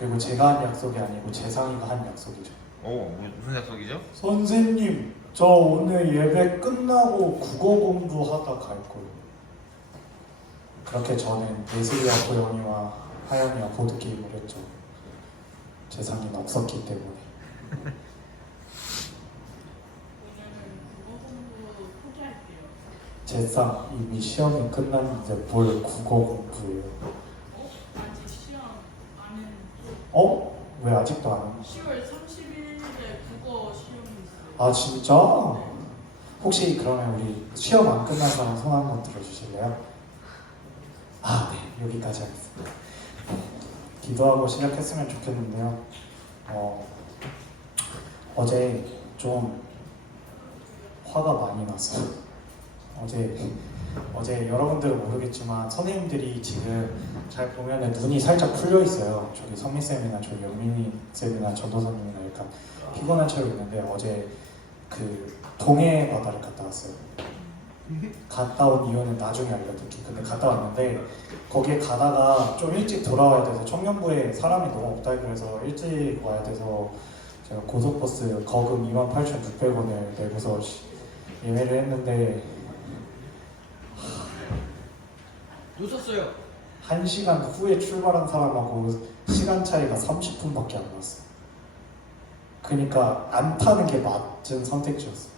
그리고 제가 한 약속이 아니고 재상이가 한 약속이죠. 무슨 약속이죠? 선생님, 저 오늘 예배 끝나고 국어 공부하다 갈 거예요. 그렇게 저는 예슬이와 고영이와 하연이와 보드게임을 했죠. 재상이는 없었기 때문에. 재상 이미 시험이 끝났는데 뭘 국어 공부해요? 아직 시험 안 했는데. 왜 아직도 안 해? 10월 30일에 국어 시험이 있어요. 아 진짜? 혹시 그러면 우리 시험 안 끝난 사람 손 한번 들어주실래요? 아 네, 여기까지 하겠습니다. 기도하고 시작했으면 좋겠는데요. 어제 좀 화가 많이 났어요. 어제 여러분들은 모르겠지만 선생님들이 지금 잘 보면 눈이 살짝 풀려 있어요. 저기 선미 쌤이나 저기 영민이 쌤이나 전도사님이나 약간 피곤한 척이 있는데 어제 그 동해 바다를 갔다 왔어요. 갔다 온 이유는 나중에 알려드릴게요. 근데 갔다 왔는데 거기에 가다가 좀 일찍 돌아와야 돼서 청년부에 사람이 너무 없다 그래서 일찍 와야 돼서 제가 고속버스 거금 28,600원을 내고서 예매를 했는데 놓쳤어요. 1시간 후에 출발한 사람하고 시간 차이가 30분밖에 안 났어. 그러니까 안 타는 게 맞은 선택지였어.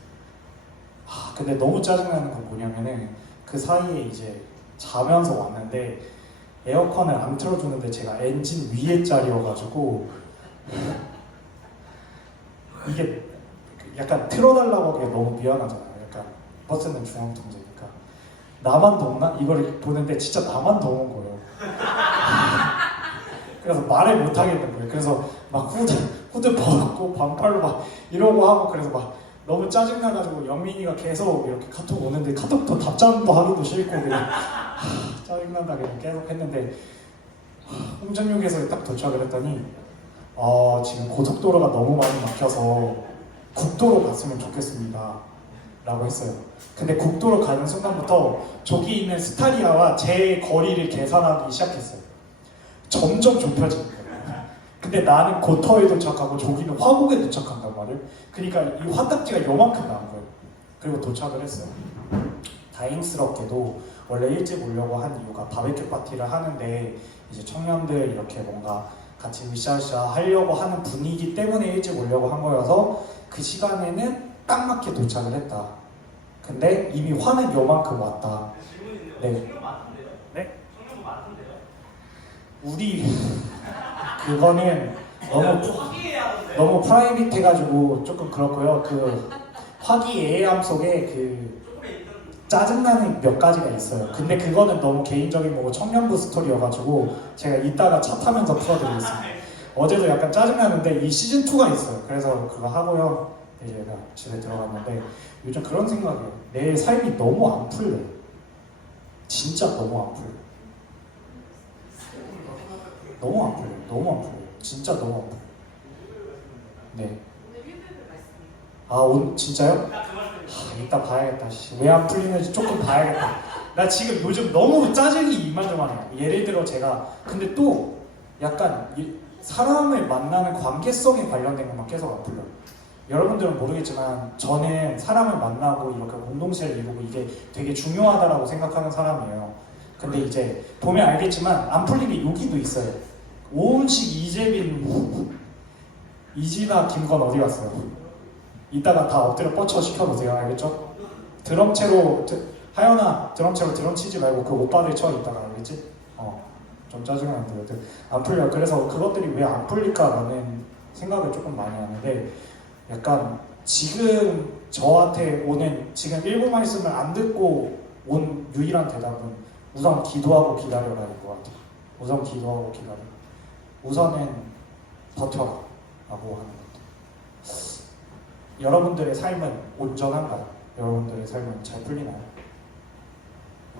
근데 너무 짜증나는 건 뭐냐면은 그 사이에 이제 자면서 왔는데 에어컨을 안 틀어주는데 제가 엔진 위에 자리여가지고 이게 약간 틀어달라고 하기가 너무 미안하잖아요. 약간 버스는 중앙통제니까 나만 덥나? 이걸 보는데 진짜 나만 더운 거예요. 그래서 말을 못 하겠는 거예요. 그래서 막 후드 벗고 반팔로 막 이러고 하고 그래서 막 너무 짜증나가지고 영민이가 계속 이렇게 카톡 오는데 카톡도 답장도 하기도 싫고 그냥 짜증난다 그냥 계속 했는데 홍천역에서 딱 도착을 했더니 지금 고속도로가 너무 많이 막혀서 국도로 갔으면 좋겠습니다 라고 했어요. 근데 국도로 가는 순간부터 저기 있는 스타리아와 제 거리를 계산하기 시작했어요. 점점 좁혀지는 거예요. 근데 나는 고터에 도착하고 저기는 화곡에 도착한단 말이에요. 그러니까 이 화딱지가 요만큼 나온 거예요. 그리고 도착을 했어요. 다행스럽게도 원래 일찍 오려고 한 이유가 바베큐 파티를 하는데 이제 청년들 이렇게 뭔가 같이 으쌰으쌰 하려고 하는 분위기 때문에 일찍 오려고 한 거여서 그 시간에는 딱 맞게 도착을 했다. 근데 이미 화는 요만큼 왔다. 네. 네? 우리 그거는 너무 프라이빗해가지고 조금 그렇고요. 그 화기애애함 속에 그 짜증나는 몇 가지가 있어요. 근데 그거는 너무 개인적인 거고 청년부 스토리여가지고 제가 이따가 차 타면서 풀어드리겠습니다. 어제도 약간 짜증나는데 이 시즌2가 있어요. 그래서 그거 하고요. 이제 제가 집에 들어갔는데 요즘 그런 생각이에요. 내 삶이 너무 안 풀려요. 진짜 너무 안 풀려요. 너무 안 풀려요. 너무 안 풀려요. 진짜 너무 안 풀려요. 네. 진짜요? 이따 봐야겠다. 왜 안 풀리는지 조금 봐야겠다. 나 지금 요즘 너무 짜증이 이만저만해요. 예를 들어 제가 근데 또 약간 사람을 만나는 관계성에 관련된 것만 계속 안 풀려요. 여러분들은 모르겠지만 저는 사람을 만나고 이렇게 공동체를 이루고 이게 되게 중요하다라고 생각하는 사람이에요. 근데 이제 보면 알겠지만 안 풀리는 여기도 있어요. 오은식, 이재빈, 이진아, 김건 어디 갔어요? 이따가 다 엎드려 뻗쳐 시켜보세요. 알겠죠? 드럼체로 하연아 드럼체로 드럼 치지 말고 그 오빠들 쳐 이따가 알겠지? 좀 짜증나는데 여튼 안 풀려. 그래서 그것들이 왜 안 풀릴까라는 생각을 조금 많이 하는데 약간 지금 저한테 오는 지금 일부 말씀을 안 듣고 온 유일한 대답은 우선 기도하고 기다려라는 것 같아요. 우선 기도하고 기다려. 우선은 버텨라 라고 하는 것 같아요. 여러분들의 삶은 온전한가요? 여러분들의 삶은 잘 풀리나요?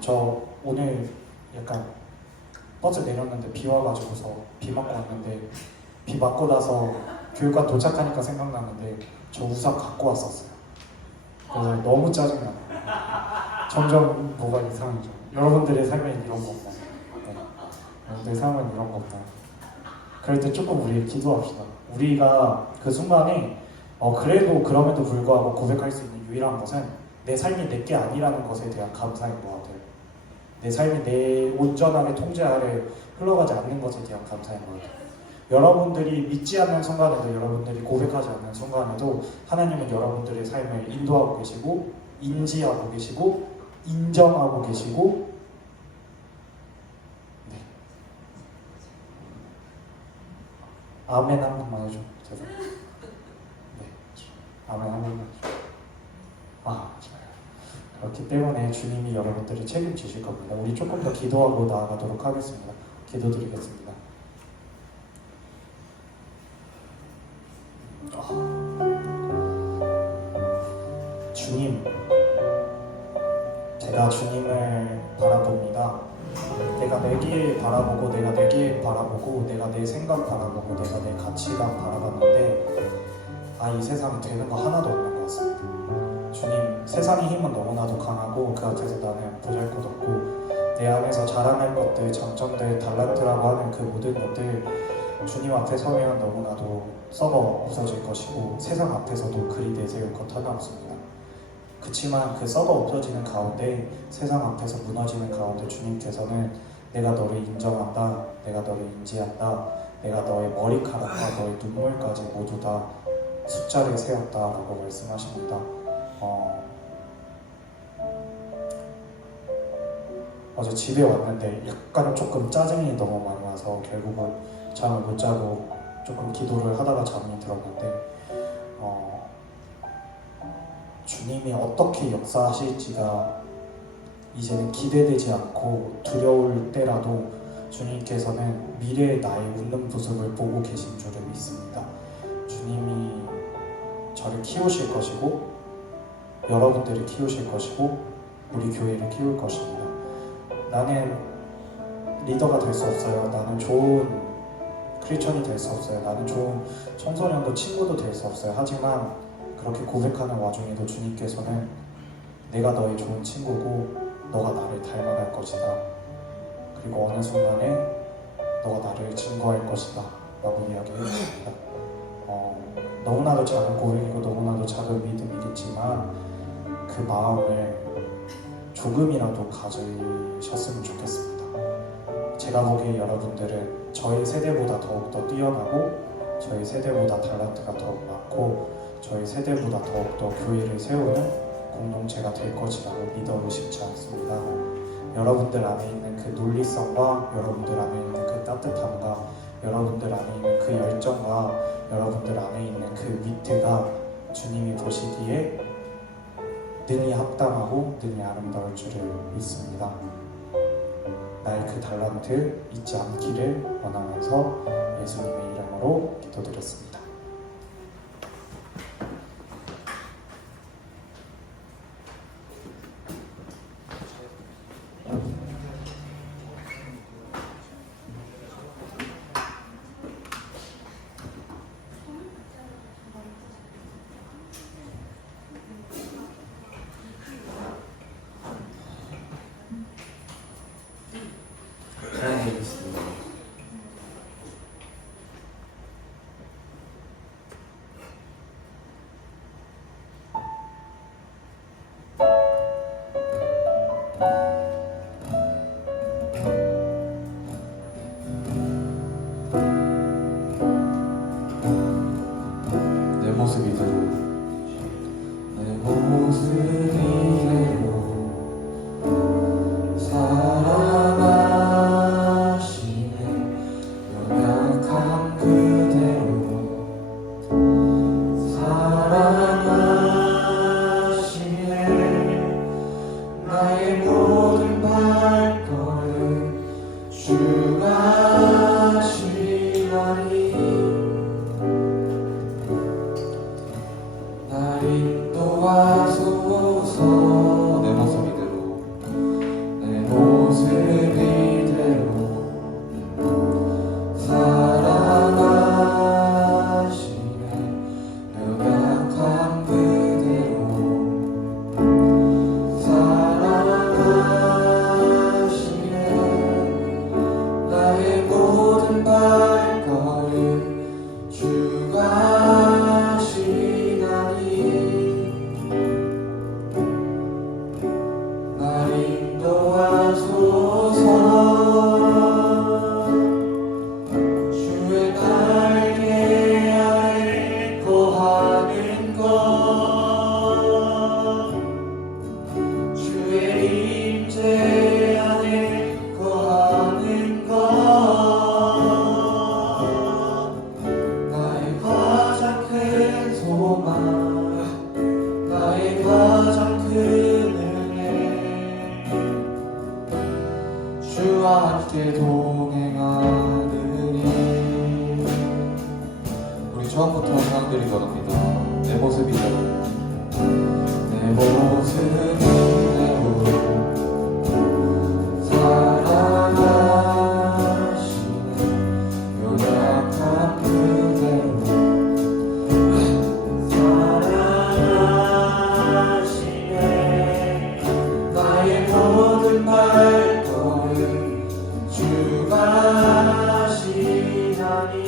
저 오늘 약간 버스 내렸는데 비 와가지고서 비 맞고 왔는데 비 맞고 나서 교육관 도착하니까 생각나는데 저 우산 갖고 왔었어요. 그래서 너무 짜증나요. 점점 뭐가 이상해져. 여러분들의 삶엔 이런 거 없나요? 네. 여러분들의 삶은 이런 거 없나요? 그럴 때 조금 우리 기도합시다. 우리가 그 순간에 그래도 그럼에도 불구하고 고백할 수 있는 유일한 것은 내 삶이 내게 아니라는 것에 대한 감사인 것 같아요. 내 삶이 내 온전하게 통제 아래 흘러가지 않는 것에 대한 감사인 것 같아요. 여러분들이 믿지 않는 순간에도, 여러분들이 고백하지 않는 순간에도 하나님은 여러분들의 삶을 인도하고 계시고 인지하고 계시고 인정하고 계시고, 네. 아멘 한 번만 해줘. 제발. 네. 아멘 한 번만 해줘. 좋아요. 그렇기 때문에 주님이 여러분들을 책임지실 겁니다. 우리 조금 더 기도하고 나아가도록 하겠습니다. 기도드리겠습니다. 주님, 제가 주님을 바라봅니다. 내가 내 길 바라보고, 내가 내 길 바라보고, 내가 내 생각 바라보고, 내가 내 가치관 바라봤는데 이 세상에 되는 거 하나도 없는 것 같습니다. 주님, 세상의 힘은 너무나도 강하고 그 앞에서 나는 보잘것없고, 내 안에서 자랑할 것들, 장점들, 달란트라고 하는 그 모든 것들 주님 앞에 서면 너무나도 썩어 없어질 것이고 세상 앞에서도 그리 내세울 것 하나 없습니다. 그치만 그 썩어 없어지는 가운데, 세상 앞에서 무너지는 가운데 주님께서는 내가 너를 인정한다, 내가 너를 인지한다, 내가 너의 머리카락과 너의 눈물까지 모두 다 숫자를 세웠다라고 말씀하십니다. 어제 집에 왔는데 약간 조금 짜증이 너무 많이 와서 결국은 잠을 못 자고 조금 기도를 하다가 잠이 들었는데, 주님이 어떻게 역사하실지가 이제는 기대되지 않고 두려울 때라도 주님께서는 미래의 나의 웃는 모습을 보고 계신 줄을 믿습니다. 주님이 저를 키우실 것이고 여러분들을 키우실 것이고 우리 교회를 키울 것입니다. 나는 리더가 될 수 없어요. 나는 좋은 크리스천이 될 수 없어요. 나는 좋은 청소년도 친구도 될 수 없어요. 하지만 그렇게 고백하는 와중에도 주님께서는 내가 너의 좋은 친구고 너가 나를 닮아갈 것이다. 그리고 어느 순간에 너가 나를 증거할 것이다 라고 이야기해 주십니다. 너무나도 작은 고백이고 너무나도 작은 믿음이겠지만 그 마음을 조금이라도 가지셨으면 좋겠습니다. 제가 보기에 여러분들은 저희 세대보다 더욱더 뛰어나고 저희 세대보다 달란트가 더욱 많고 저희 세대보다 더욱더 교회를 세우는 공동체가 될 것이라고 믿어 의심치 않습니다. 여러분들 안에 있는 그 논리성과 여러분들 안에 있는 그 따뜻함과 여러분들 안에 있는 그 열정과 여러분들 안에 있는 그 위트가 주님이 보시기에 능히 합당하고 능히 아름다울 줄을 믿습니다. 나의 그 달란트 잊지 않기를 원하면서 예수님의 이름으로 기도드렸습니다. 처음부터 사람들이 원합니다. 내 모습이죠. 내 모습 그대로 사랑하시네. 요약한 그대로 사랑하시네. 나의 모든 발걸음 주가 하시나니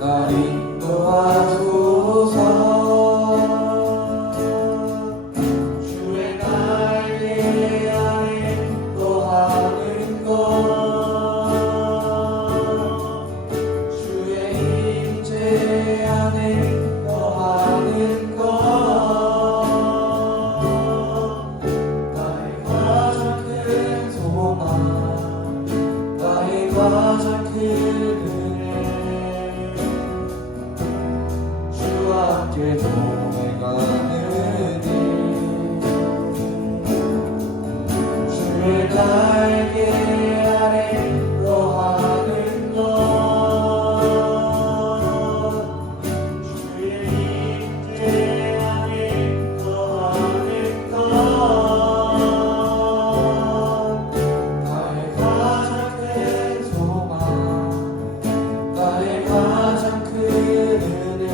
날 인도하소서. 주의 날개 아래 거하는 것 주의 임재 안에 거하는 것 나의 가장 큰 소망 나의 가장 큰 은혜 주와 함께 동행하는 일 주의 날개 아래 거하는 것 주의 임재 안에 거하는 것 나의 가장 큰 소망 나의 가장 큰 은혜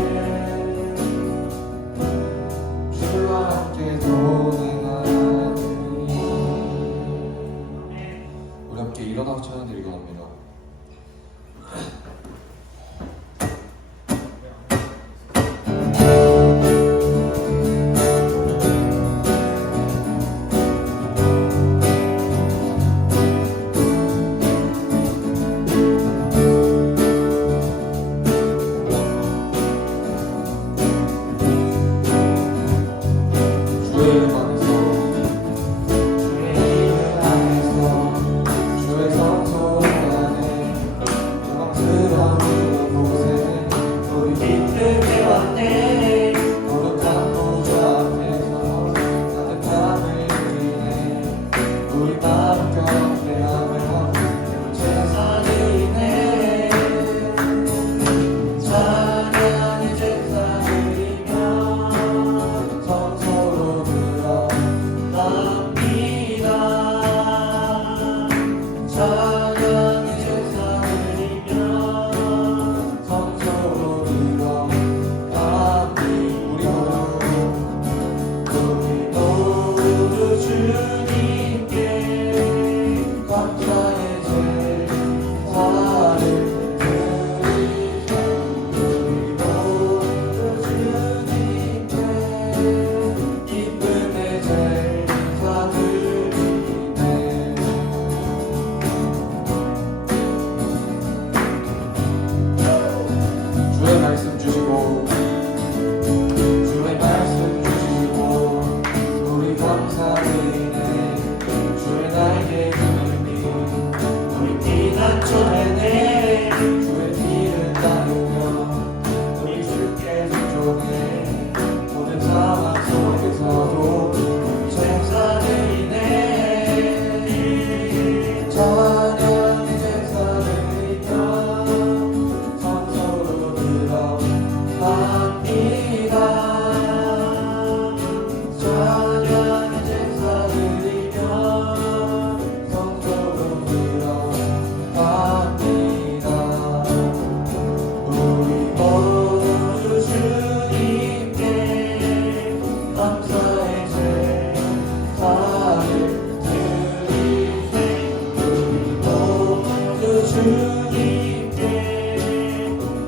주와 함께 동행하니 우리 함께 일어나서 찬양드리고 합니다. 주의 이름 안에서 주의 성소 안에 영광스러운 곳에 우리 기쁘게 왔네. 거룩한 보좌 앞에서 따뜻함을 누리네. 우리 마음 경배하며 제사 드리네. 찬양의 제사 드리며 성소로 들어갑니다. 찬양의 제사 드리며 성소로 들어갑니다. 우리 모두 주님께 감사의 제사를 드리자. 우리 모두 주님께 기쁨의 제사 드리네. 주의 말씀 주시고 주의 말씀 주시고 우리 감사드리네. 주의 날개 그늘이 우리 피난 초래네. 주의 피를 따르며 우리 주께 순종해. 모든 상황 속에서도 제사드리네. 찬양의 제사드리며 성소로 들어갑니다. 찬양의 제사드리며 성소로 들어갑니다. 우리 모두 주님께 감사의 제사를 드리세. 우리 모두 주님께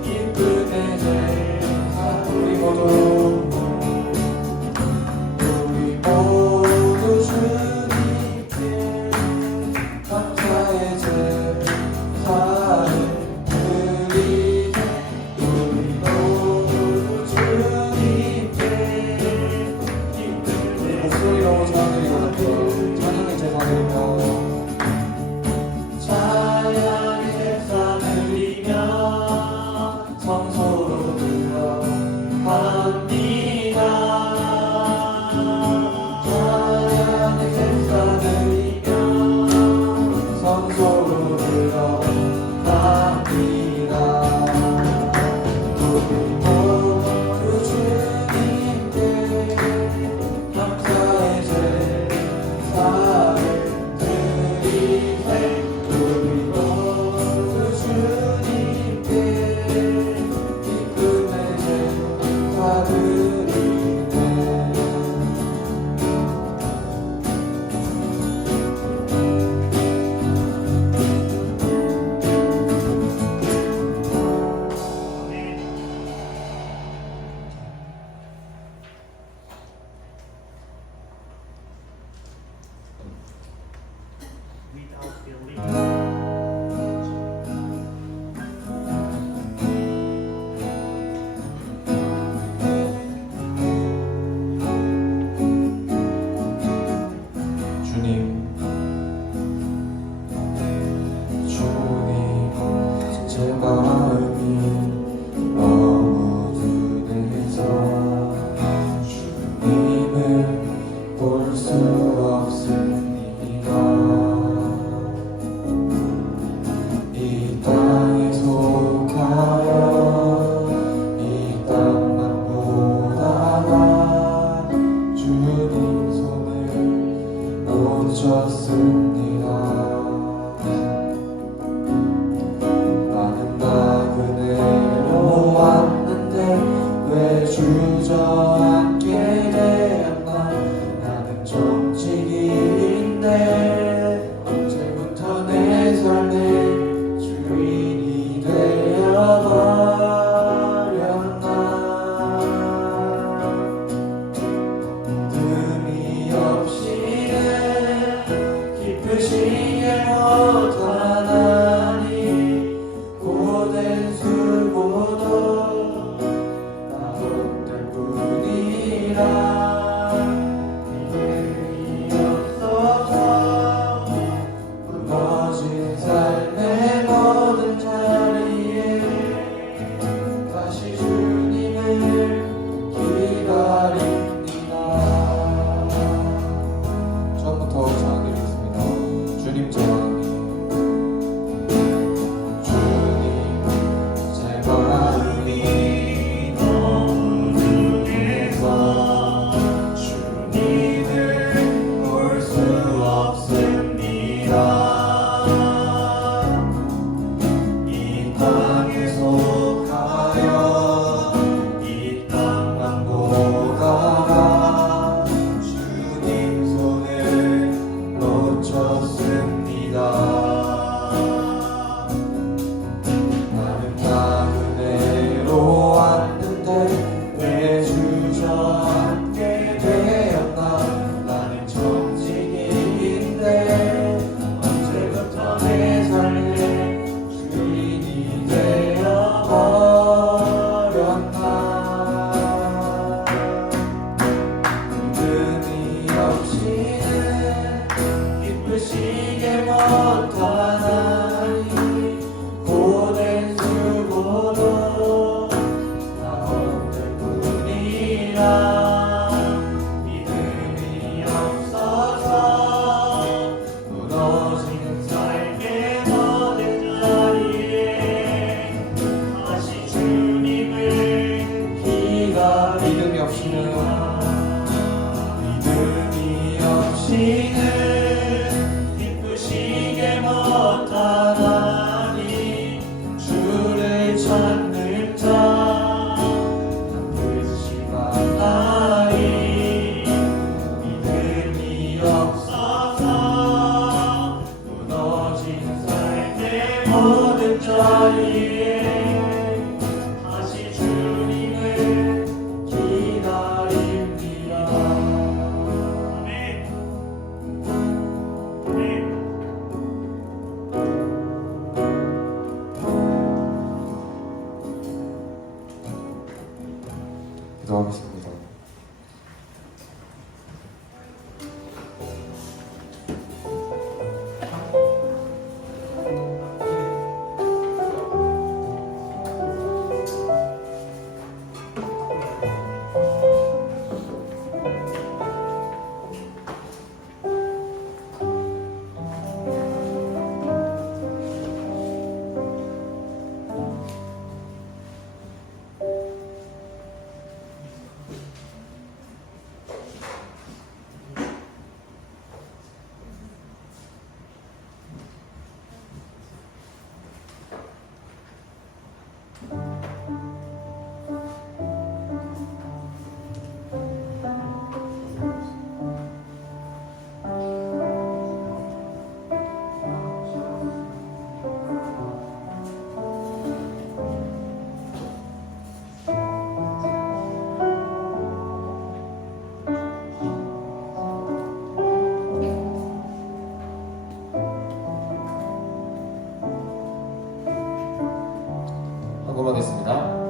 기쁨의 제사. 우리 모두 주님께 감사의 제사를 드리세. 우리 모두 주님께 기쁨의 목소리로 찬양드리고 찬양의 제사 드리며 찬양의 제사 드리며 성소로 들어갑니다. 찬양의 제사 드리며 성소로 들어갑니다. 기도하겠습니다. 녹음하겠습니다.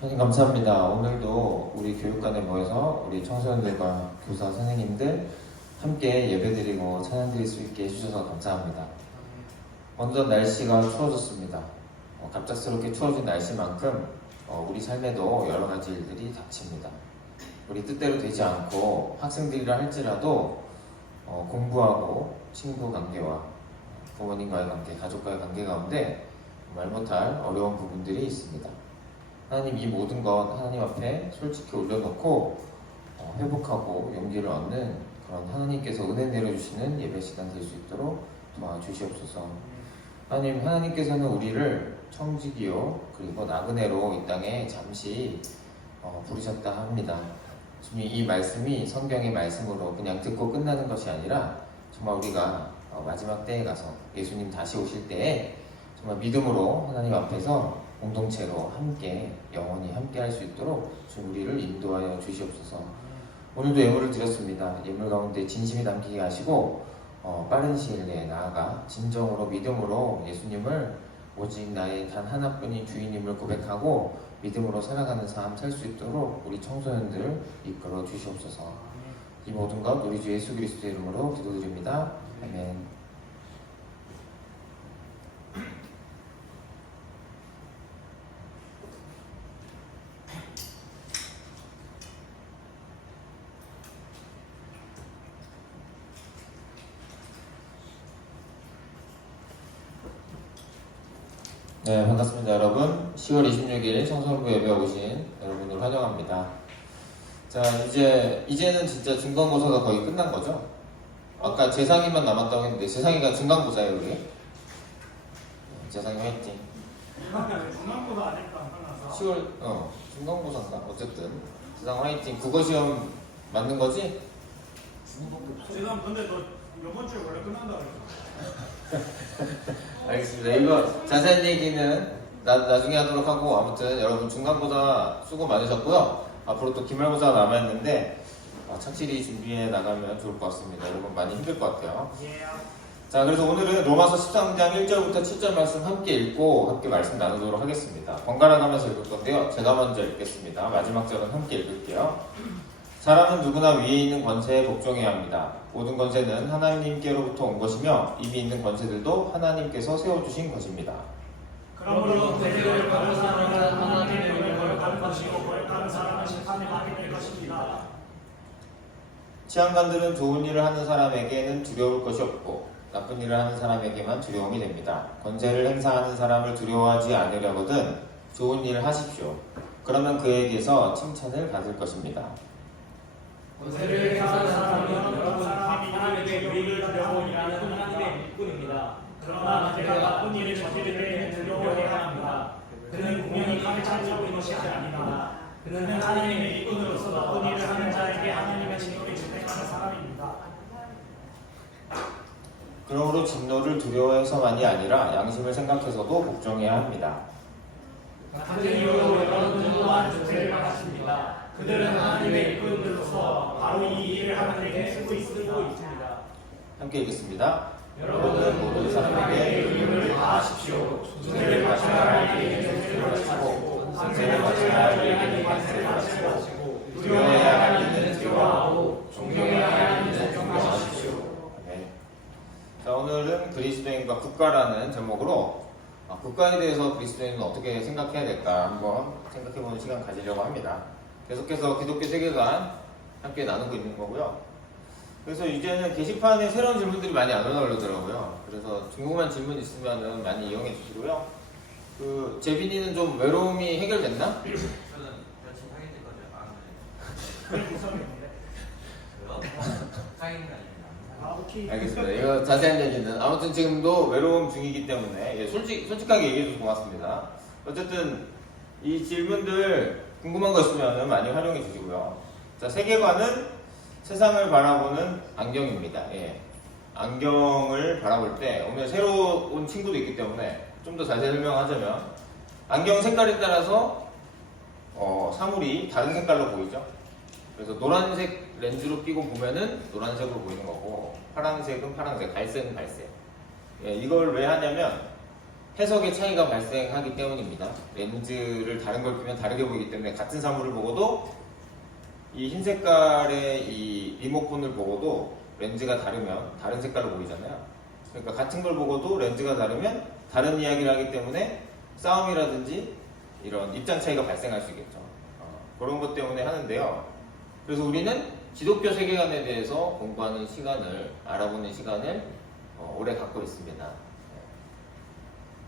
선생님 감사합니다. 오늘도 우리 교육관에 모여서 우리 청소년들과 교사, 선생님들 함께 예배드리고 찬양드릴 수 있게 해주셔서 감사합니다. 먼저 날씨가 추워졌습니다. 갑작스럽게 추워진 날씨만큼 우리 삶에도 여러 가지 일들이 닥칩니다. 우리 뜻대로 되지 않고 학생들이라 할지라도 공부하고 친구 관계와 부모님과의 관계, 가족과의 관계 가운데 말 못할 어려운 부분들이 있습니다. 하나님 이 모든 것 하나님 앞에 솔직히 올려놓고 회복하고 용기를 얻는 그런 하나님께서 은혜 내려주시는 예배 시간 될 수 있도록 도와주시옵소서. 하나님께서는 우리를 청지기요 그리고 나그네로 이 땅에 잠시 부르셨다 합니다. 주님 이 말씀이 성경의 말씀으로 그냥 듣고 끝나는 것이 아니라 정말 우리가 마지막 때에 가서 예수님 다시 오실 때에 정말 믿음으로 하나님 앞에서 공동체로 함께 영원히 함께 할 수 있도록 주 우리를 인도하여 주시옵소서. 오늘도 예물을 드렸습니다. 예물 가운데 진심이 담기게 하시고 빠른 시일 내에 나아가 진정으로 믿음으로 예수님을 오직 나의 단 하나뿐인 주인님을 고백하고 믿음으로 살아가는 삶 살 수 있도록 우리 청소년들 이끌어 주시옵소서. 이 모든 것 우리 주 예수 그리스도의 이름으로 기도드립니다. 아멘. 네, 반갑습니다 여러분. 10월 26일 청소년부 예배에 오신 여러분을 환영합니다. 자, 이제는 진짜 중간고사가 거의 끝난 거죠? 아까 재상이만 남았다고 했는데 재상이가 중간고사예요, 그게? 재상이 화이팅. 중간고사 아직도 안 끝났어. 10월, 중간고사인가? 어쨌든 재상 화이팅. 국어시험 맞는 거지? 재상 근데 너 이번 주에 원래 끝난다 그랬어. 알겠습니다. 이거 자세한 얘기는 나중에 하도록 하고 아무튼 여러분 중간고사 수고 많으셨고요. 앞으로 또 기말고사가 남아있는데 착실히 준비해 나가면 좋을 것 같습니다. 여러분 많이 힘들 것 같아요. 자, 그래서 오늘은 로마서 13장 1절부터 7절 말씀 함께 읽고 함께 말씀 나누도록 하겠습니다. 번갈아 가면서 읽을 건데요. 제가 먼저 읽겠습니다. 마지막 절은 함께 읽을게요. 사람은 누구나 위에 있는 권세에 복종해야 합니다. 모든 권세는 하나님께로부터 온 것이며 이미 있는 권세들도 하나님께서 세워주신 것입니다. 그러므로 권세를 받은 사람은 하나님의 명령을 받은 것이고 그를 따른 사람은 심판을 받게 될 것입니다. 치안관들은 좋은 일을 하는 사람에게는 두려울 것이 없고 나쁜 일을 하는 사람에게만 두려움이 됩니다. 권세를 행사하는 사람을 두려워하지 않으려거든 좋은 일을 하십시오. 그러면 그에게서 칭찬을 받을 것입니다. 권세를 행사하는 사람은 여러분 하나님의 유익을 주려고 일하는 하나님의 일꾼입니다. 그러나 그가 나쁜 일을 저지를 때에는 두려워해야 합니다. 그는 공연히 칼을 찾고 있는 것이 아닙니다. 그는 하나님의 일꾼으로서 나쁜 일을 하는 자에게 하나님의 진노를 집행하는 사람입니다. 그러므로 진노를 두려워해서만이 아니라 양심을 생각해서도 복종해야 합니다. 같은 이유로 여러분들 또한 조세를 받았습니다. 그들은 하나님의 일꾼들로서 바로 이 일을 하는 데에 쓰고 있습니다. 함께 읽겠습니다. 여러분은 모든 사람에게 의무를 다하십시오. 조세를 바쳐야 할 이에게 조세를 바치고 관세를 바쳐야 할 이에게 관세를 바치고 두려워해야 할 이는 두려워하고 존경해야 할 이는 존경하십시오. 네. 자, 오늘 그리스도인과 국가라는 제목으로 국가에 대해서 그리스도인은 어떻게 생각해야 될까 한번 생각해보는 시간 가지려고 합니다. 계속해서 기독교 세계관 함께 나누고 있는 거고요. 그래서 이제는 게시판에 새로운 질문들이 많이 안 올라오더라고요. 그래서 궁금한 질문 있으면 많이 이용해 주시고요. 그 재빈이는 좀 외로움이 해결됐나? 저는 여친 사귈 때까지 안 해. 그게 무섭겠는데. 사귀는 게 아니라. 아 오케이. 알겠습니다. 이거 자세한 얘기는 아무튼 지금도 외로움 중이기 때문에 솔직하게 얘기해 주셔서 고맙습니다. 어쨌든 이 질문들 궁금한 거 있으면 많이 활용해 주시고요. 자, 세계관은 세상을 바라보는 안경입니다. 예. 안경을 바라볼 때 오늘 새로 온 친구도 있기 때문에 좀 더 자세히 설명하자면 안경 색깔에 따라서 사물이 다른 색깔로 보이죠. 그래서 노란색 렌즈로 끼고 보면은 노란색으로 보이는 거고 파란색은 파란색, 갈색은 갈색. 예, 이걸 왜 하냐면 해석의 차이가 발생하기 때문입니다. 렌즈를 다른 걸 끼면 다르게 보이기 때문에 같은 사물을 보고도 이 흰 색깔의 이 리모컨을 보고도 렌즈가 다르면 다른 색깔로 보이잖아요. 그러니까 같은 걸 보고도 렌즈가 다르면 다른 이야기를 하기 때문에 싸움이라든지 이런 입장 차이가 발생할 수 있겠죠. 그런 것 때문에 하는데요. 그래서 우리는 기독교 세계관에 대해서 공부하는 시간을, 알아보는 시간을 오래 갖고 있습니다.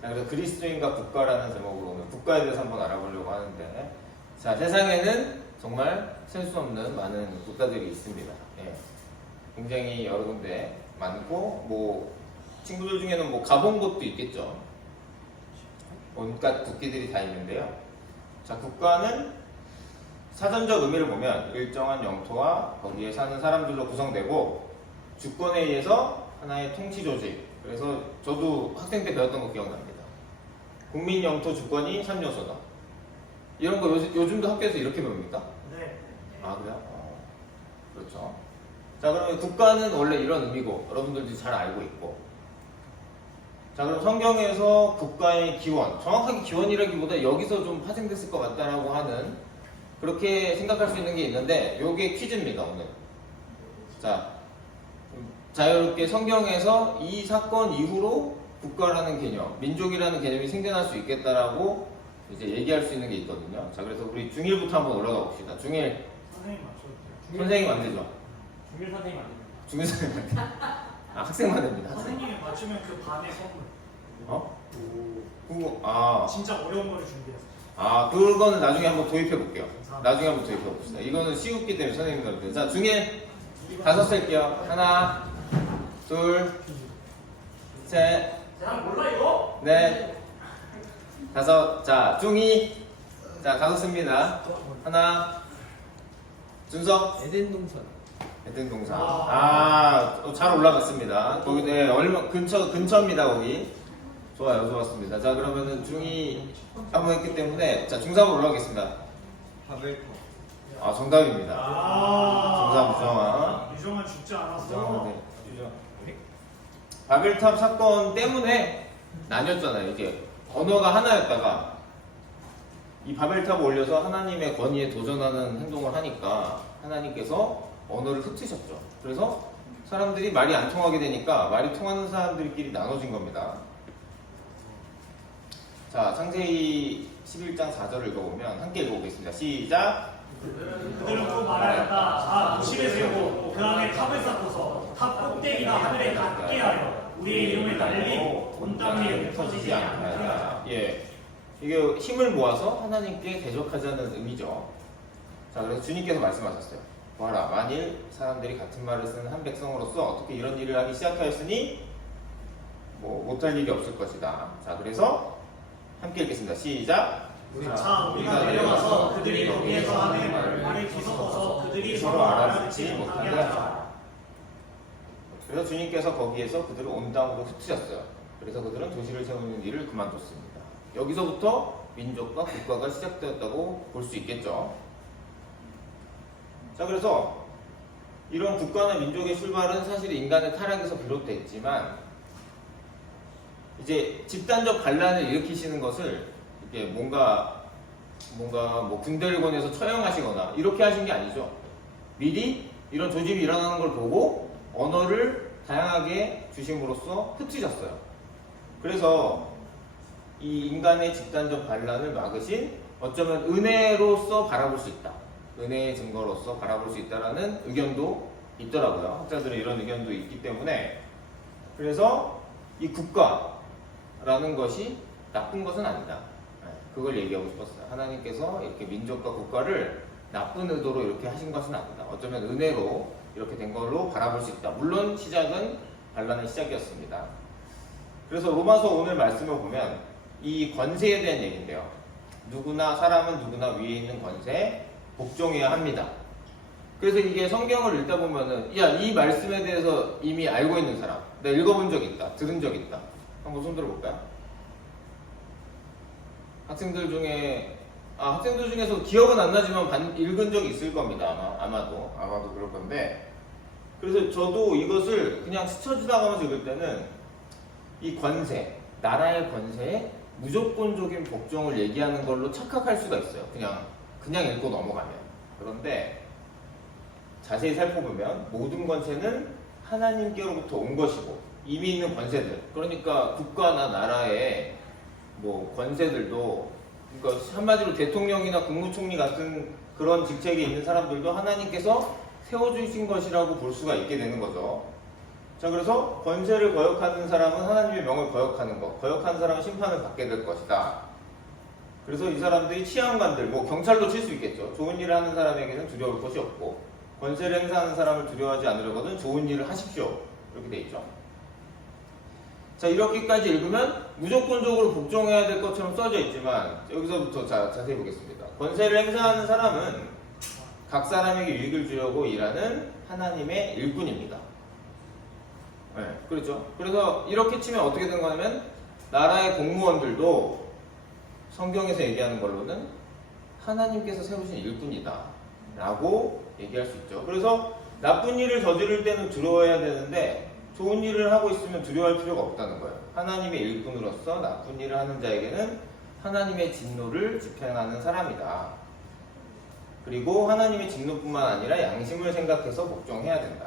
자, 그래서 그리스도인과 국가라는 제목으로 오늘 국가에 대해서 한번 알아보려고 하는데, 자, 세상에는 정말 셀 수 없는 많은 국가들이 있습니다. 예. 굉장히 여러 군데 많고, 뭐 친구들 중에는 뭐 가본 곳도 있겠죠. 온갖 국기들이 다 있는데요. 자, 국가는 사전적 의미를 보면 일정한 영토와 거기에 사는 사람들로 구성되고 주권에 의해서 하나의 통치 조직. 그래서 저도 학생 때 배웠던 거 기억납니다. 국민 영토 주권이 3요소다. 이런 거 요즘도 학교에서 이렇게 배웁니까? 네. 아, 그래요? 그렇죠. 자, 그러면 국가는 원래 이런 의미고 여러분들도 잘 알고 있고, 자, 그럼 성경에서 국가의 기원, 정확하게 기원이라기보다 여기서 좀 파생됐을 것 같다라고 하는, 그렇게 생각할 수 있는 게 있는데 요게 퀴즈입니다. 오늘. 자, 자유롭게 성경에서 이 사건 이후로 국가라는 개념, 민족이라는 개념이 생겨날 수 있겠다라고 이제 얘기할 수 있는 게 있거든요. 자, 그래서 우리 중1부터 한번 올라가 봅시다. 중1 선생님 맞춰주세요. 선생님 안 되죠? 중일 선생님 안 됩니다. 중1 선생님 안 돼요. 학생만 됩니다. 학생. 선생님이 맞추면 그 반의 선물. 진짜 어려운 거를 준비했어요. 그거는 나중에 한번 도입해 볼게요. 감사합니다. 나중에 한번 도입해 봅시다. 이거는 쉬웠기 때문에 선생님들한테. 자, 중에 5 셀게요. 하나, 둘, 셋, 잘 몰라 이거? 넷, 5. 자, 중2. 자, 5 씁니다. 하나, 준석. 에덴 동산. 에덴 동산. 잘 올라갔습니다. 거기 네, 얼마 근처입니다. 거기. 좋아요, 좋았습니다. 자, 그러면은 중2 한번 했기 때문에 자, 중3으로 올라가겠습니다. 바벨탑. 정답입니다. 정답 유정아. 유정아 죽지 유정아, 않았어. 네. 바벨탑 사건 때문에 나뉘었잖아요. 이게 언어가 하나였다가 이 바벨탑을 올려서 하나님의 권위에 도전하는 행동을 하니까 하나님께서 언어를 흩으셨죠. 그래서 사람들이 말이 안 통하게 되니까 말이 통하는 사람들끼리 나눠진 겁니다. 자, 창세기 11장 4절을 읽어보면 함께 읽어보겠습니다. 시작! 그들은 또 말하였다. 도시를 세우고 그 안에 탑을 쌓고서 탑 꼭대기가 하늘에 닿게 하여 우리의 이름을 날리고 온 땅 위에 흩어지지 않게 하라. 예, 이게 힘을 모아서 하나님께 대적하자는 의미죠. 자, 그래서 주님께서 말씀하셨어요. 보아라, 만일 사람들이 같은 말을 쓰는 한 백성으로서 어떻게 이런 일을 하기 시작하였으니 못할 일이 없을 것이다. 자, 그래서 함께 읽겠습니다. 시작! 자, 우리가 내려가서 그들이 거기에서 하는 말을 뒤섞어서 그들이 서로 알아듣지 못하게 하자. 그래서 주님께서 거기에서 그들을 온 땅으로 흩으셨어요. 그래서 그들은 도시를 세우는 일을 그만뒀습니다. 여기서부터 민족과 국가가 시작되었다고 볼 수 있겠죠. 자, 그래서 이런 국가나 민족의 출발은 사실 인간의 타락에서 비롯됐지만 이제 집단적 반란을 일으키시는 것을 이게 뭔가 뭐 군대를 권해서 처형하시거나 이렇게 하신 게 아니죠. 미리 이런 조짐이 일어나는 걸 보고 언어를 다양하게 주심으로써 흩으셨어요. 그래서 이 인간의 집단적 반란을 막으신 어쩌면 은혜로서 바라볼 수 있다. 은혜의 증거로서 바라볼 수 있다라는 의견도 있더라고요. 학자들의 이런 의견도 있기 때문에 그래서 이 국가라는 것이 나쁜 것은 아니다. 그걸 얘기하고 싶었어요. 하나님께서 이렇게 민족과 국가를 나쁜 의도로 이렇게 하신 것은 아니다. 어쩌면 은혜로 이렇게 된 걸로 바라볼 수 있다. 물론 시작은 반란의 시작이었습니다. 그래서 로마서 오늘 말씀을 보면 이 권세에 대한 얘기인데요. 사람은 누구나 위에 있는 권세에 복종해야 합니다. 그래서 이게 성경을 읽다 보면은 이 말씀에 대해서 이미 알고 있는 사람, 내가 읽어본 적 있다, 들은 적 있다. 한번 손 들어볼까요? 학생들 중에서 기억은 안 나지만 읽은 적이 있을 겁니다. 아마도 그럴 건데. 그래서 저도 이것을 그냥 스쳐 지나가면서 읽을 때는 이 권세, 나라의 권세에 무조건적인 복종을 얘기하는 걸로 착각할 수가 있어요. 그냥 읽고 넘어가면. 그런데 자세히 살펴보면 모든 권세는 하나님께로부터 온 것이고 이미 있는 권세들, 그러니까 국가나 나라의 권세들도, 그러니까 한마디로 대통령이나 국무총리 같은 그런 직책에 있는 사람들도 하나님께서 세워주신 것이라고 볼 수가 있게 되는 거죠. 자, 그래서 권세를 거역하는 사람은 하나님의 명을 거역하는 것, 거역하는 사람은 심판을 받게 될 것이다. 그래서 이 사람들이 치안관들, 경찰도 칠 수 있겠죠. 좋은 일을 하는 사람에게는 두려울 것이 없고, 권세를 행사하는 사람을 두려워하지 않으려거든 좋은 일을 하십시오. 이렇게 돼 있죠. 자, 이렇게까지 읽으면 무조건적으로 복종해야 될 것처럼 써져 있지만 여기서부터 자세히 보겠습니다. 권세를 행사하는 사람은 각 사람에게 유익을 주려고 일하는 하나님의 일꾼입니다. 네, 그렇죠. 그래서 이렇게 치면 어떻게 되는 거냐면 나라의 공무원들도 성경에서 얘기하는 걸로는 하나님께서 세우신 일꾼이다 라고 얘기할 수 있죠. 그래서 나쁜 일을 저지를 때는 두려워해야 되는데 좋은 일을 하고 있으면 두려워할 필요가 없다는 거예요. 하나님의 일꾼으로서 나쁜 일을 하는 자에게는 하나님의 진노를 집행하는 사람이다. 그리고 하나님의 진노뿐만 아니라 양심을 생각해서 복종해야 된다.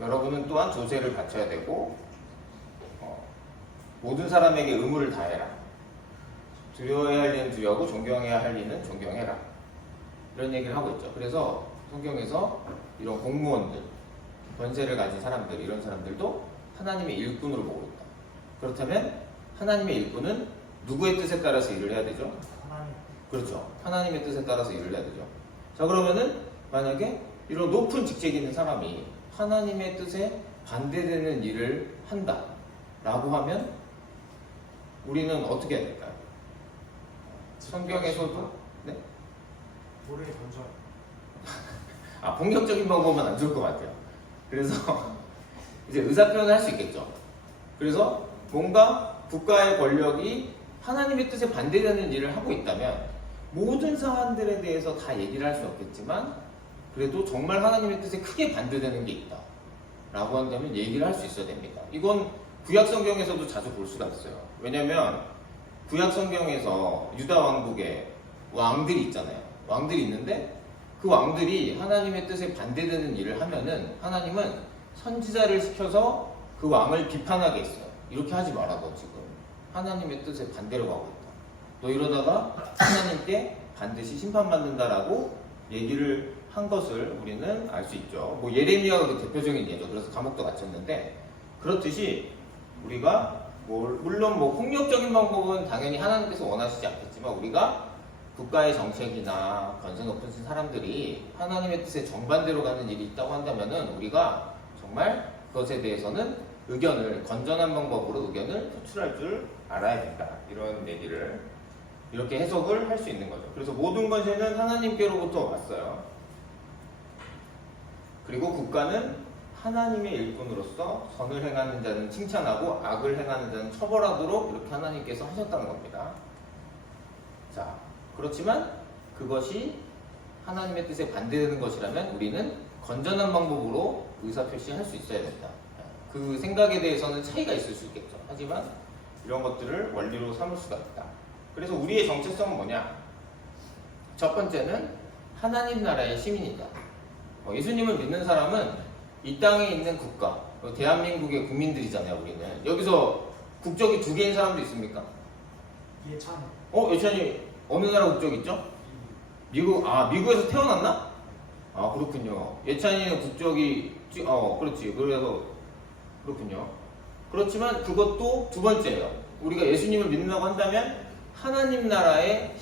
여러분은 또한 조세를 바쳐야 되고 모든 사람에게 의무를 다해라. 두려워해야 할 일은 두려워하고 존경해야 할 일은 존경해라. 이런 얘기를 하고 있죠. 그래서 성경에서 이런 공무원들, 권세를 가진 사람들, 이런 사람들도 하나님의 일꾼으로 보고 있다. 그렇다면 하나님의 일꾼은 누구의 뜻에 따라서 일을 해야 되죠? 그렇죠. 하나님의 뜻에 따라서 일을 해야 되죠. 자, 그러면은 만약에 이런 높은 직책이 있는 사람이 하나님의 뜻에 반대되는 일을 한다 라고 하면 우리는 어떻게 해야 될까요? 성경에서도 네? 모래에 던져요. 폭력적인 방법은 안 좋을 것 같아요. 그래서 이제 의사표현을 할 수 있겠죠. 그래서 뭔가 국가의 권력이 하나님의 뜻에 반대되는 일을 하고 있다면 모든 사안들에 대해서 다 얘기를 할 수 없겠지만 그래도 정말 하나님의 뜻에 크게 반대되는 게 있다 라고 한다면 얘기를 할 수 있어야 됩니다. 이건 구약성경에서도 자주 볼 수가 있어요. 왜냐면 구약성경에서 유다 왕국에 왕들이 있잖아요. 왕들이 있는데 그 왕들이 하나님의 뜻에 반대되는 일을 하면은 하나님은 선지자를 시켜서 그 왕을 비판하게 했어요. 이렇게 하지 마라 너 지금 하나님의 뜻에 반대로 가고 있다. 너 이러다가 하나님께 반드시 심판받는다라고 얘기를 한 것을 우리는 알 수 있죠. 예레미야가 그 대표적인 예죠. 그래서 감옥도 갇혔는데 그렇듯이 우리가 물론 폭력적인 방법은 당연히 하나님께서 원하시지 않겠지만 우리가 국가의 정책이나 권세 높으신 사람들이 하나님의 뜻에 정반대로 가는 일이 있다고 한다면은 우리가 정말 그것에 대해서는 건전한 방법으로 의견을 표출할 줄 알아야 된다. 이런 얘기를 이렇게 해석을 할 수 있는 거죠. 그래서 모든 권세는 하나님께로부터 왔어요. 그리고 국가는 하나님의 일꾼으로서 선을 행하는 자는 칭찬하고 악을 행하는 자는 처벌하도록 이렇게 하나님께서 하셨다는 겁니다. 자, 그렇지만 그것이 하나님의 뜻에 반대되는 것이라면 우리는 건전한 방법으로 의사표시할 수 있어야 된다. 그 생각에 대해서는 차이가 있을 수 있겠죠. 하지만 이런 것들을 원리로 삼을 수가 있다. 그래서 우리의 정체성은 뭐냐? 첫 번째는 하나님 나라의 시민이다. 예수님을 믿는 사람은 이 땅에 있는 국가, 대한민국의 국민들이잖아요. 우리는 여기서 국적이 두 개인 사람도 있습니까? 예찬. 예찬이 어느 나라 국적 있죠? 미국. 미국에서 태어났나? 그렇군요. 예찬이는 국적이 그렇지. 그래서 그렇군요. 그렇지만 그것도 두 번째예요. 우리가 예수님을 믿는다고 한다면 하나님 나라의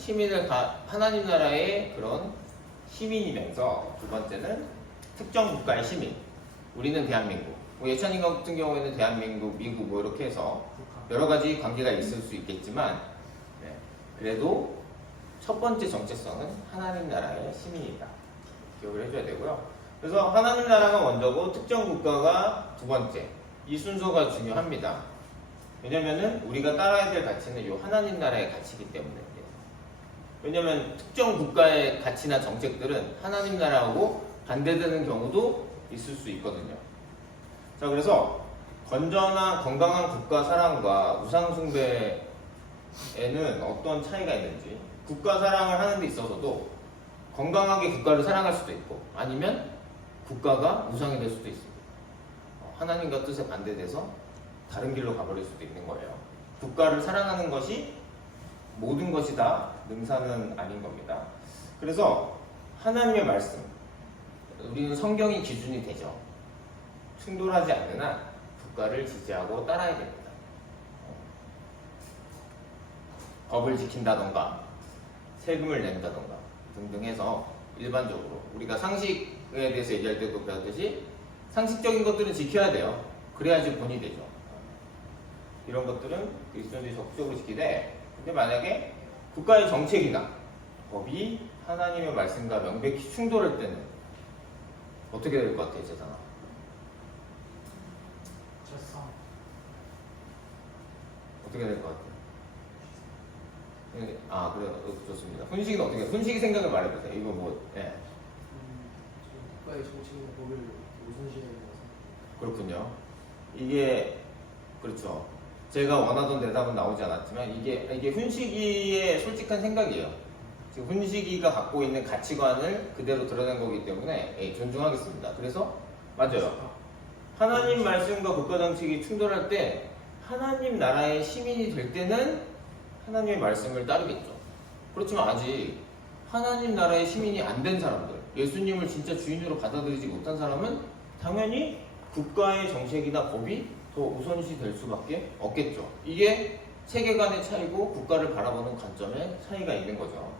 하나님 나라의 그런 시민이면서 두 번째는 특정 국가의 시민. 우리는 대한민국. 예찬이 같은 경우에는 대한민국, 미국 뭐 이렇게 해서 여러 가지 관계가 있을 수 있겠지만 그래도 첫 번째 정체성은 하나님 나라의 시민이다. 기억을 해줘야 되고요. 그래서 하나님 나라가 먼저고 특정 국가가 두 번째. 이 순서가 중요합니다. 왜냐면은 우리가 따라야 될 가치는 이 하나님 나라의 가치이기 때문에. 왜냐면 특정 국가의 가치나 정책들은 하나님 나라하고 반대되는 경우도 있을 수 있거든요. 자, 그래서 건전한 건강한 국가 사랑과 우상 숭배에는 어떤 차이가 있는지, 국가 사랑을 하는 데 있어서도 건강하게 국가를 사랑할 수도 있고 아니면 국가가 우상이 될 수도 있습니다. 하나님과 뜻에 반대돼서 다른 길로 가버릴 수도 있는 거예요. 국가를 사랑하는 것이 모든 것이 다 능사는 아닌 겁니다. 그래서 하나님의 말씀, 우리는 성경이 기준이 되죠. 충돌하지 않는 한 국가를 지지하고 따라야 됩니다. 법을 지킨다던가 세금을 낸다던가 등등 해서 일반적으로 우리가 상식에 대해서 얘기할 때도 배웠듯이 상식적인 것들은 지켜야 돼요. 그래야지 본이 되죠. 이런 것들은 그리스도인들이 적극적으로 지키되, 근데 만약에 국가의 정책이나 법이 하나님의 말씀과 명백히 충돌할 때는 어떻게 될 것 같아요, 세상아? 어떻게 될 것 같아요? 그래요. 좋습니다. 훈식이는 어떻게 해요? 훈식이 생각을 말해보세요. 이거 국가의 정치는 법을 우선시하는 것은 그렇군요. 이게, 그렇죠. 제가 원하던 대답은 나오지 않았지만, 이게 훈식이의 솔직한 생각이에요. 지금 훈식이가 갖고 있는 가치관을 그대로 드러낸 거기 때문에, 존중하겠습니다. 그래서, 맞아요. 하나님 말씀과 국가 정책이 충돌할 때, 하나님 나라의 시민이 될 때는 하나님의 말씀을 따르겠죠. 그렇지만 아직 하나님 나라의 시민이 안 된 사람들, 예수님을 진짜 주인으로 받아들이지 못한 사람은 당연히 국가의 정책이나 법이 더 우선시 될 수밖에 없겠죠. 이게 세계관의 차이고 국가를 바라보는 관점의 차이가 있는 거죠.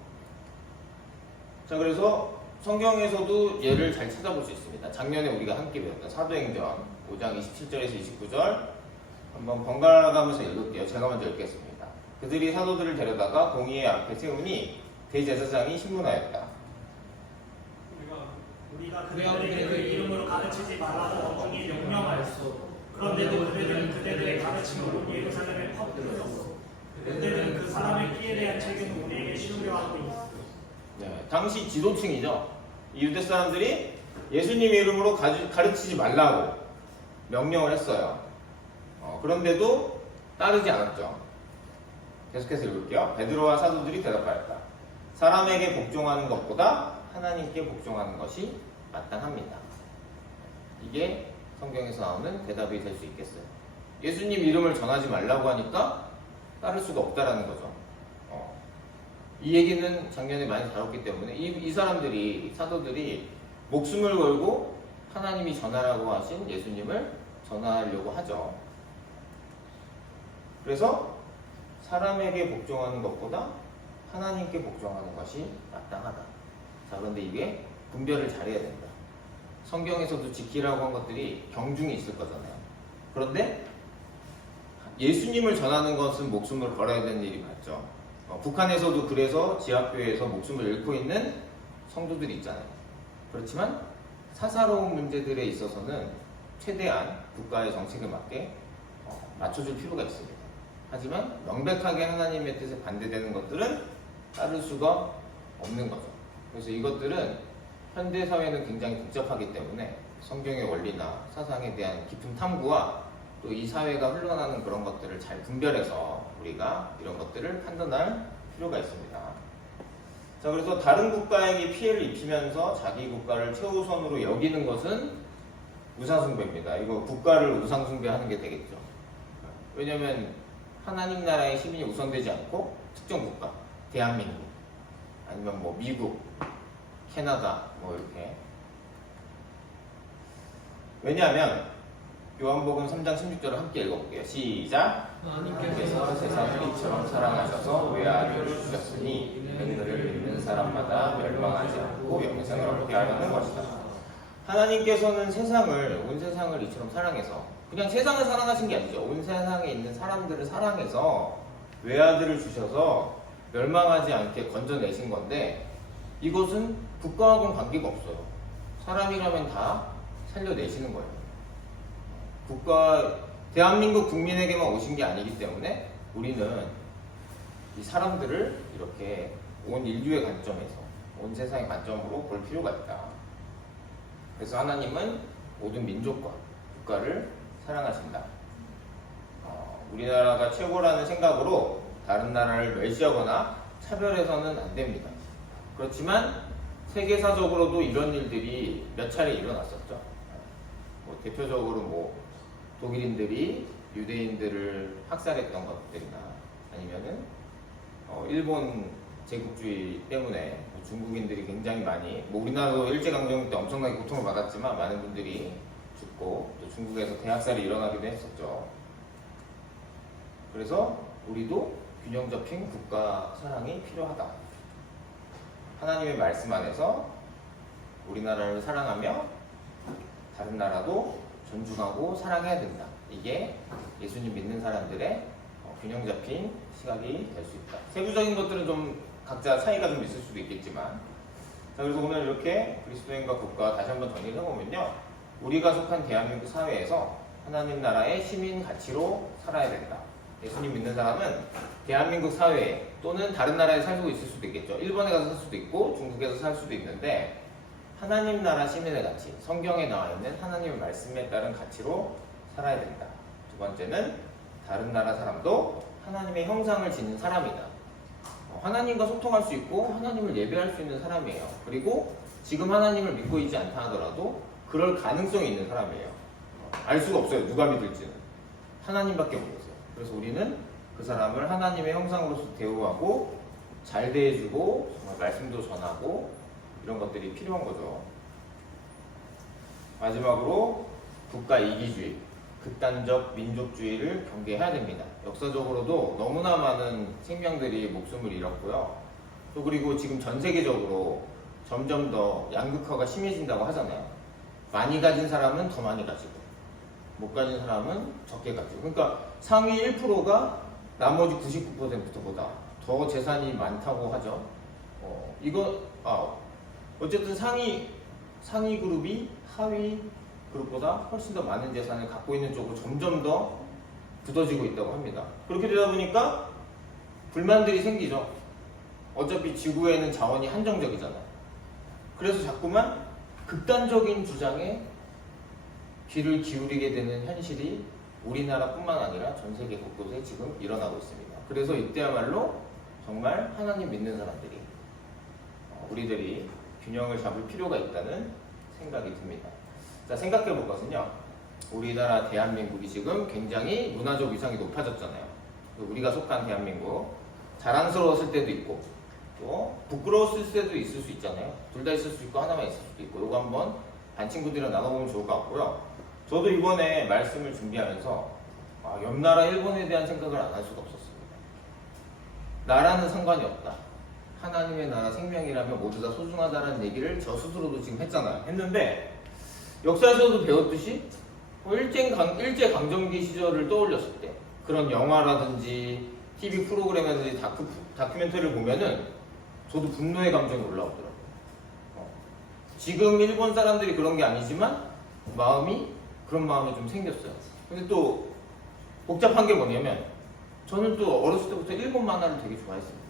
자, 그래서 성경에서도 예를 잘 찾아볼 수 있습니다. 작년에 우리가 함께 배웠던 사도행전 5장 27절에서 29절 한번 번갈아 가면서 읽을게요. 제가 먼저 읽겠습니다. 그들이 사도들을 데려다가 공의회 앞에 세우니 대제사장이 신문하였다. 우리가 그들에게 그 이름으로 가르치지 말라고 엄중히 명령하였소. 그런데도 그들은 그들의 가르침으로 예루살렘에 퍼뜨렸소. 그들은 그 사람의 피에 대한 책임을 우리에게 씌우려 하고 있어. 당시 지도층이죠. 이 유대 사람들이 예수님의 이름으로 가르치지 말라고 명령을 했어요. 그런데도 따르지 않았죠. 계속해서 읽을게요. 베드로와 사도들이 대답하였다. 사람에게 복종하는 것보다 하나님께 복종하는 것이 마땅합니다. 이게 성경에서 나오는 대답이 될 수 있겠어요. 예수님 이름을 전하지 말라고 하니까 따를 수가 없다라는 거죠. 이 얘기는 작년에 많이 다뤘기 때문에 이 사람들이, 사도들이 목숨을 걸고 하나님이 전하라고 하신 예수님을 전하려고 하죠. 그래서 사람에게 복종하는 것보다 하나님께 복종하는 것이 마땅하다. 자, 그런데 이게 분별을 잘해야 된다. 성경에서도 지키라고 한 것들이 경중이 있을 거잖아요. 그런데 예수님을 전하는 것은 목숨을 걸어야 되는 일이 맞죠. 북한에서도 그래서 지하교회에서 목숨을 잃고 있는 성도들이 있잖아요. 그렇지만 사사로운 문제들에 있어서는 최대한 국가의 정책에 맞게 맞춰줄 필요가 있습니다. 하지만 명백하게 하나님의 뜻에 반대되는 것들은 따를 수가 없는 거죠. 그래서 이것들은 현대사회는 굉장히 복잡하기 때문에 성경의 원리나 사상에 대한 깊은 탐구와 또 이 사회가 흘러나는 그런 것들을 잘 분별해서 우리가 이런 것들을 판단할 필요가 있습니다. 자, 그래서 다른 국가에게 피해를 입히면서 자기 국가를 최우선으로 여기는 것은 우상숭배입니다. 이거 국가를 우상숭배하는 게 되겠죠. 왜냐면 하나님 나라의 시민이 우선되지 않고 특정 국가, 대한민국, 아니면 뭐 미국, 캐나다 뭐 이렇게. 왜냐하면 요한복음 3장 16절을 함께 읽어볼게요. 시작. 하나님께서 세상을 이처럼 사랑하셔서 외아들을 주셨으니 이는 그를 믿는 사람마다 멸망하지 않고 영생을 얻게 하려는 것이다. 하나님께서는 온 세상을 이처럼 사랑해서, 그냥 세상을 사랑하신 게 아니죠. 온 세상에 있는 사람들을 사랑해서 외아들을 주셔서 멸망하지 않게 건져내신 건데, 이것은 국가하고는 관계가 없어요. 사람이라면 다 살려내시는 거예요. 대한민국 국민에게만 오신 게 아니기 때문에 우리는 이 사람들을 이렇게 온 인류의 관점에서, 온 세상의 관점으로 볼 필요가 있다. 그래서 하나님은 모든 민족과 국가를 사랑하신다. 우리나라가 최고라는 생각으로 다른 나라를 멸시하거나 차별해서는 안 됩니다. 그렇지만 세계사적으로도 이런 일들이 몇 차례 일어났었죠. 대표적으로 독일인들이 유대인들을 학살했던 것들이나, 아니면은 일본 제국주의 때문에 중국인들이 굉장히 많이, 우리나라도 일제강점기 때 엄청나게 고통을 받았지만 많은 분들이 죽고, 또 중국에서 대학살이 일어나기도 했었죠. 그래서 우리도 균형 잡힌 국가 사랑이 필요하다. 하나님의 말씀 안에서 우리나라를 사랑하며 다른 나라도 존중하고 사랑해야 된다. 이게 예수님 믿는 사람들의 균형 잡힌 시각이 될 수 있다. 세부적인 것들은 좀 각자 차이가 좀 있을 수도 있겠지만, 자, 그래서 오늘 이렇게 그리스도인과 국가 다시 한번 정리를 해보면요, 우리가 속한 대한민국 사회에서 하나님 나라의 시민 가치로 살아야 된다. 예수님 믿는 사람은 대한민국 사회에, 또는 다른 나라에 살고 있을 수도 있겠죠. 일본에 가서 살 수도 있고 중국에서 살 수도 있는데, 하나님 나라 시민의 가치, 성경에 나와 있는 하나님의 말씀에 따른 가치로 살아야 된다. 두 번째는 다른 나라 사람도 하나님의 형상을 지닌 사람이다. 하나님과 소통할 수 있고 하나님을 예배할 수 있는 사람이에요. 그리고 지금 하나님을 믿고 있지 않다 하더라도 그럴 가능성이 있는 사람이에요. 알 수가 없어요. 누가 믿을지는. 하나님밖에 모르세요. 그래서 우리는 그 사람을 하나님의 형상으로서 대우하고 잘 대해주고 정말 말씀도 전하고 이런 것들이 필요한 거죠. 마지막으로 국가 이기주의, 극단적 민족주의를 경계해야 됩니다. 역사적으로도 너무나 많은 생명들이 목숨을 잃었고요. 또 그리고 지금 전 세계적으로 점점 더 양극화가 심해진다고 하잖아요. 많이 가진 사람은 더 많이 가지고, 못 가진 사람은 적게 가지고. 그러니까 상위 1%가 나머지 99%보다 더 재산이 많다고 하죠. 어쨌든 상위 그룹이 하위 그룹보다 훨씬 더 많은 재산을 갖고 있는 쪽으로 점점 더 굳어지고 있다고 합니다. 그렇게 되다 보니까 불만들이 생기죠. 어차피 지구에는 자원이 한정적이잖아요. 그래서 자꾸만 극단적인 주장에 귀를 기울이게 되는 현실이 우리나라뿐만 아니라 전 세계 곳곳에 지금 일어나고 있습니다. 그래서 이때야말로 정말 하나님 믿는 사람들이, 우리들이 균형을 잡을 필요가 있다는 생각이 듭니다. 자, 생각해 볼 것은요, 우리나라 대한민국이 지금 굉장히 문화적 위상이 높아졌잖아요. 우리가 속한 대한민국, 자랑스러웠을 때도 있고 또 부끄러웠을 때도 있을 수 있잖아요. 둘 다 있을 수 있고 하나만 있을 수도 있고, 이거 한번 반 친구들이랑 나눠보면 좋을 것 같고요. 저도 이번에 말씀을 준비하면서 옆 나라 일본에 대한 생각을 안 할 수가 없었습니다. 나라는 상관이 없다. 하나님의 나라 생명이라면 모두 다 소중하다는 얘기를 저 스스로도 지금 했는데, 역사에서도 배웠듯이 일제강점기 시절을 떠올렸을 때 그런 영화라든지 TV 프로그램이라든지 다큐멘터리를 보면은 저도 분노의 감정이 올라오더라고요. 지금 일본 사람들이 그런 게 아니지만 그런 마음이 좀 생겼어요. 근데 또 복잡한 게 뭐냐면, 저는 또 어렸을 때부터 일본 만화를 되게 좋아했습니다.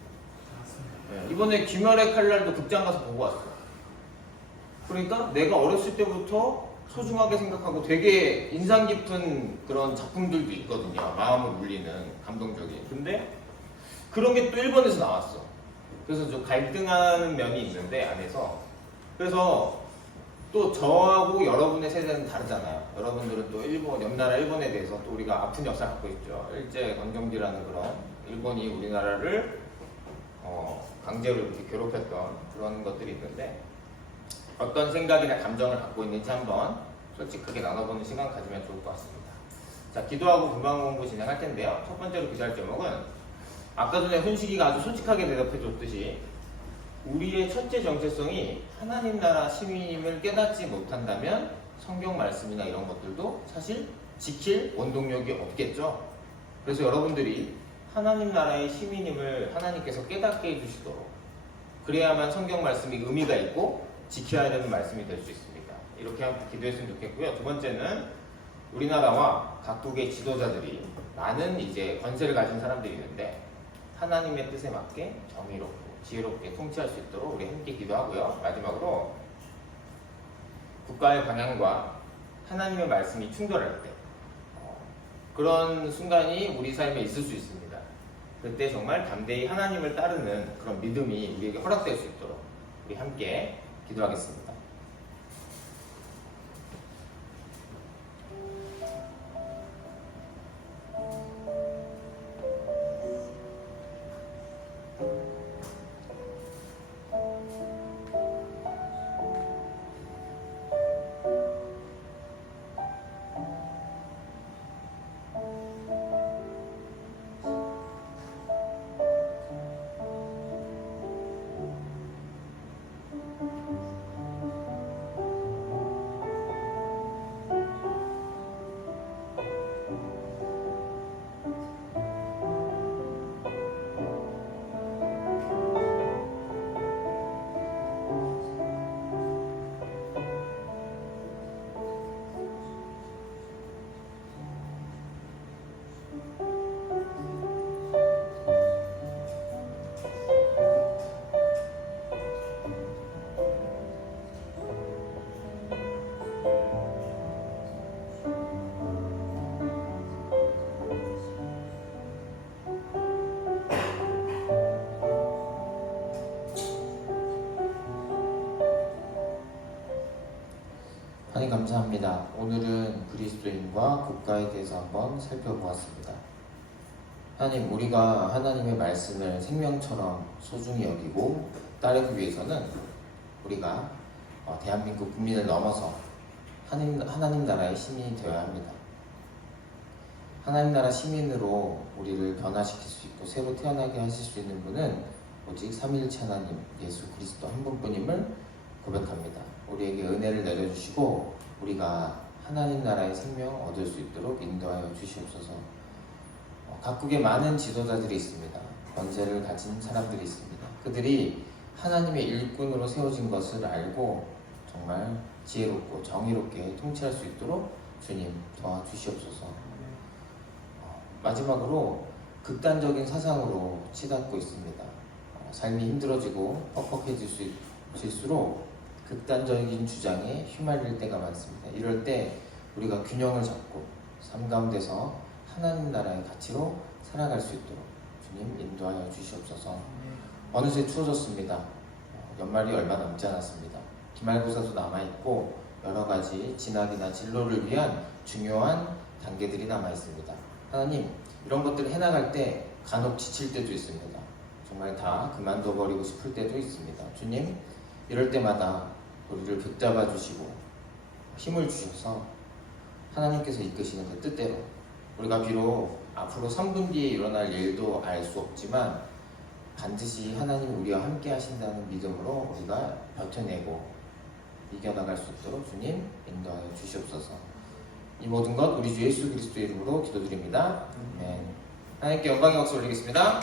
이번에 귀멸의 칼날도 극장 가서 보고 왔어요. 그러니까 내가 어렸을 때부터 소중하게 생각하고 되게 인상 깊은 그런 작품들도 있거든요. 마음을 울리는, 감동적인. 근데 그런 게 또 일본에서 나왔어. 그래서 좀 갈등하는 면이 있는데, 안에서. 그래서 또 저하고 여러분의 세대는 다르잖아요. 여러분들은 또 일본, 옆나라 일본에 대해서 또 우리가 아픈 역사를 갖고 있죠. 일제 강점기라는 그런 일본이 우리나라를 강제로 이렇게 괴롭혔던 그런 것들이 있는데 어떤 생각이나 감정을 갖고 있는지 한번 솔직하게 나눠보는 시간 가지면 좋을 것 같습니다. 자, 기도하고 금방 공부 진행할 텐데요. 첫 번째로 기도할 제목은 아까 전에 훈식이가 아주 솔직하게 대답해 줬듯이 우리의 첫째 정체성이 하나님 나라 시민임을 깨닫지 못한다면 성경 말씀이나 이런 것들도 사실 지킬 원동력이 없겠죠. 그래서 여러분들이 하나님 나라의 시민임을 하나님께서 깨닫게 해주시도록 그래야만 성경 말씀이 의미가 있고 지켜야 되는 말씀이 될 수 있습니다. 이렇게 함께 기도했으면 좋겠고요. 두 번째는 우리나라와 각국의 지도자들이 많은 이제 권세를 가진 사람들이 있는데 하나님의 뜻에 맞게 정의롭고 지혜롭게 통치할 수 있도록 우리 함께 기도하고요. 마지막으로 국가의 방향과 하나님의 말씀이 충돌할 때 그런 순간이 우리 삶에 있을 수 있습니다. 그때 정말 담대히 하나님을 따르는 그런 믿음이 우리에게 허락될 수 있도록 우리 함께 기도하겠습니다. 하나님 감사합니다. 오늘은 그리스도인과 국가에 대해서 한번 살펴보았습니다. 하나님, 우리가 하나님의 말씀을 생명처럼 소중히 여기고 따르기 위해서는 우리가 대한민국 국민을 넘어서 하나님 나라의 시민이 되어야 합니다. 하나님 나라 시민으로 우리를 변화시킬 수 있고 새로 태어나게 하실 수 있는 분은 오직 삼위일체 하나님 예수 그리스도 한 분뿐임을 고백합니다. 우리에게 은혜를 내려주시고 우리가 하나님 나라의 생명 얻을 수 있도록 인도하여 주시옵소서. 각국에 많은 지도자들이 있습니다. 권세를 가진 사람들이 있습니다. 그들이 하나님의 일꾼으로 세워진 것을 알고 정말 지혜롭고 정의롭게 통치할 수 있도록 주님 도와주시옵소서. 마지막으로 극단적인 사상으로 치닫고 있습니다. 삶이 힘들어지고 퍽퍽해질수록 극단적인 주장에 휘말릴 때가 많습니다. 이럴 때 우리가 균형을 잡고 삶 가운데서 하나님 나라의 가치로 살아갈 수 있도록 주님 인도하여 주시옵소서. 어느새 추워졌습니다. 연말이 얼마 남지 않았습니다. 기말고사도 남아있고 여러 가지 진학이나 진로를 위한 중요한 단계들이 남아있습니다. 하나님, 이런 것들을 해나갈 때 간혹 지칠 때도 있습니다. 정말 다 그만둬버리고 싶을 때도 있습니다. 주님, 이럴 때마다 우리를 붙잡아 주시고 힘을 주셔서 하나님께서 이끄시는 그 뜻대로 우리가 비록 앞으로 3분 뒤에 일어날 일도 알 수 없지만 반드시 하나님이 우리와 함께 하신다는 믿음으로 우리가 버텨내고 이겨나갈 수 있도록 주님 인도하여 주시옵소서. 이 모든 것 우리 주 예수 그리스도의 이름으로 기도드립니다. 아멘. 하나님께 영광의 박수 올리겠습니다.